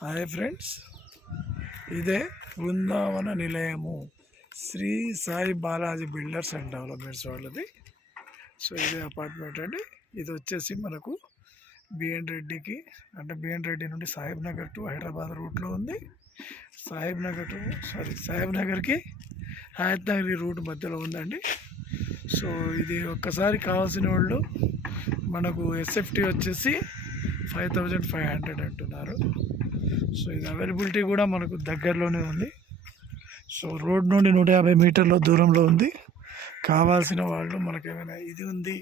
Hi friends, ఇదే Brindavana Nilayamu Shri Sai Balaji builders and developments వాళ్ళది. So ఇదే అపార్ట్మెంట్ అండి. ఇది వచ్చేసి మనకు బిఎన్ రెడ్డికి అంటే బిఎన్ రెడ్డి నుండి సాహిబ్ నగర్ టు హైదరాబాద్ రూట్లో ఉంది. సాహిబ్ నగర్కి హయత్ నగర్ ఈ రూట్ మధ్యలో ఉందండి. సో ఇది ఒక్కసారి కావాల్సిన వాళ్ళు మనకు ఎస్ఎఫ్టీ వచ్చేసి 5500 అంటున్నారు. సో ఇది అవైలబిలిటీ కూడా మనకు దగ్గరలోనే ఉంది. సో రోడ్ నుండి 150 మీటర్ల దూరంలో ఉంది. కావాల్సిన వాళ్ళు మనకు ఏమైనా ఇది ఉంది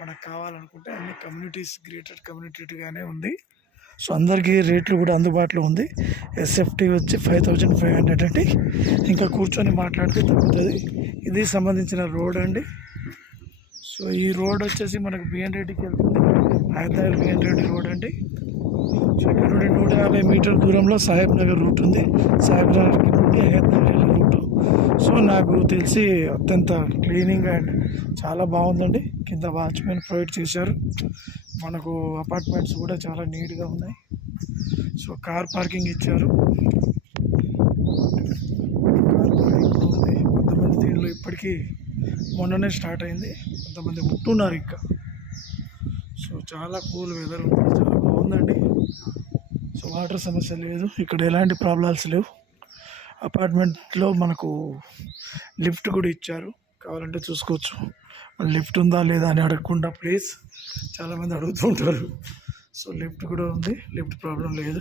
మనకు కావాలనుకుంటే అన్ని కమ్యూనిటీస్ గ్రేటెడ్ కమ్యూనిటీగానే ఉంది. సో అందరికీ రేట్లు కూడా అందుబాటులో ఉంది. ఎస్ఎఫ్టీ వచ్చి 5500 అండి. ఇంకా కూర్చొని మాట్లాడితే తగ్గుతుంది. ఇది సంబంధించిన రోడ్ అండి. సో ఈ రోడ్ వచ్చేసి మనకు బిఎన్ రెడ్డికి వెళ్తుంది. హైదరాబాద్ బిఎన్ రెడ్డి రోడ్ అండి. సో ఇక్కడ నుండి 150 మీటర్ల దూరంలో సాహిబ్ నగర్ రూట్ ఉంది. సాహిబ్ నగర్ నుండి హయత్ నగర్ రూట్. సో నాకు తెలిసి అత్యంత క్లీనింగ్ అండ్ చాలా బాగుందండి. కింద వాచ్మెన్ ప్రొవైడ్ చేశారు. మనకు అపార్ట్మెంట్స్ కూడా చాలా నీట్గా ఉన్నాయి. సో కార్ పార్కింగ్ ఇచ్చారు. కార్ పార్కింగ్ ఉంది. కొంతమంది దీనిలో ఇప్పటికీ మొన్ననే స్టార్ట్ అయింది, కొంతమంది ఉంటున్నారు ఇంకా. సో చాలా కూల్ వెదర్ ఉంది, చాలా బాగుందండి. సో వాటర్ సమస్య లేదు, ఇక్కడ ఎలాంటి ప్రాబ్లమ్స్ లేవు. అపార్ట్మెంట్లో మనకు లిఫ్ట్ కూడా ఇచ్చారు, కావాలంటే చూసుకోవచ్చు. లిఫ్ట్ ఉందా లేదా అని అడగకుండా ప్లీజ్, చాలామంది అడుగుతుంటారు. సో లిఫ్ట్ కూడా ఉంది, లిఫ్ట్ ప్రాబ్లం లేదు.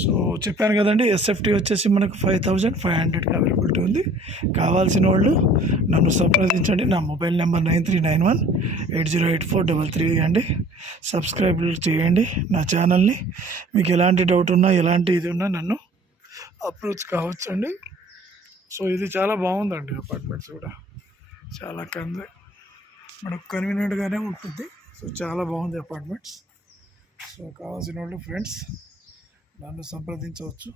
సో చెప్పాను కదండి, ఎస్ఎఫ్టీ వచ్చేసి మనకు 5500కి అవైలబిలిటీ ఉంది. కావాల్సిన వాళ్ళు నన్ను సంప్రదించండి. నా మొబైల్ నెంబర్ 9391808433 అండి. సబ్స్క్రైబ్ చేయండి నా ఛానల్ని. మీకు ఎలాంటి డౌట్ ఉన్నా ఎలాంటి ఇది ఉన్నా నన్ను అప్రోచ్ కావచ్చండి. సో ఇది చాలా బాగుందండి. అపార్ట్మెంట్స్ కూడా చాలా మనకు కన్వీనియంట్గానే ఉంటుంది. సో చాలా బాగుంది అపార్ట్మెంట్స్. సో కావాల్సిన వాళ్ళు ఫ్రెండ్స్ నన్ను సంప్రదించవచ్చు.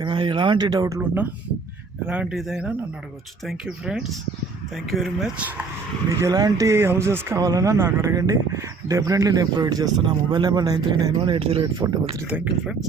ఏమైనా ఎలాంటి డౌట్లు ఉన్నా ఎలాంటి ఇదైనా నన్ను అడగవచ్చు. Thank you friends, thank you very much. మీకు ఎలాంటి హౌసెస్ కావాలన్నా నాకు అడగండి, డెఫినెట్లీ నేను ప్రొవైడ్ చేస్తాను. Mobile number 9391808433. Thank you friends.